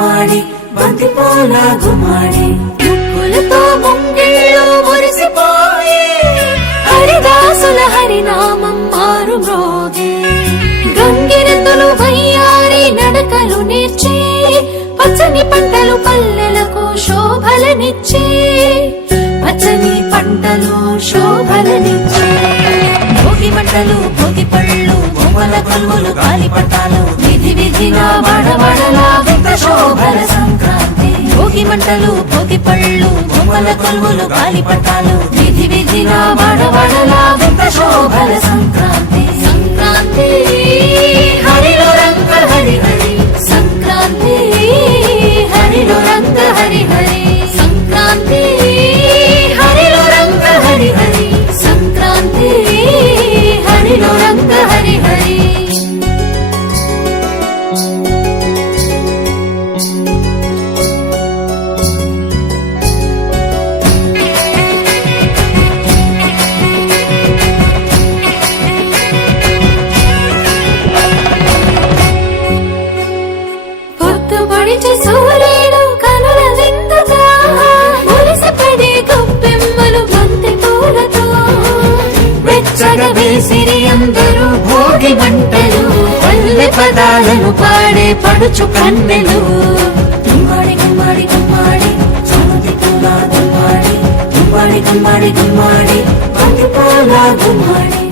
గుమ్మాడి బంతి పూల గుమ్మాడి ముక్కులతో ముంగిళ్ళు మురిసిపోయే హరిదాసుల హరినామం మారు మ్రోగే గంగిరెద్దులు వయ్యారి నడకలు నేర్చి పచ్చని పంటలు పల్లెలకు శోభలనిచ్చే పచ్చని పంటలు శోభలనిచ్చే భోగి మంటలు భోగి పళ్ళు బొమ్మల కొలువులు గాలిపటాలు విధి విధిన వడవడలా వింత శోభల సంక్రాంతి భోగి మంటలు భోగి పళ్ళు బొమ్మల కొలువులు గాలిపటాలు విధి విధిన వడవడలా వింత శోభల సంక్రాంతి సంక్రాంతి హరిలో రంగ హరి హరి సంక్రాంతి హరిలో రంగ హరి హరి సంక్రాంతి హరిలో రంగ హరి హరి సంక్రాంతి హరిలో రంగ హరి హరి పొద్దుపడిచే సూర్యుడు కనుల విందుగా మురిసిపడే గొప్పెమ్మలు బంతి పూలతో వెచ్చగా వేసిరి అందరూ భోగి మంటలు పల్లె పదాలను పాడే పడుచు కన్నెలు గుమ్మాడి గుమ్మాడి గుమ్మాడి చామంతి పూల గుమ్మాడి గుమ్మాడి గుమ్మాడి గుమ్మాడి బంతి పూల గుమ్మాడి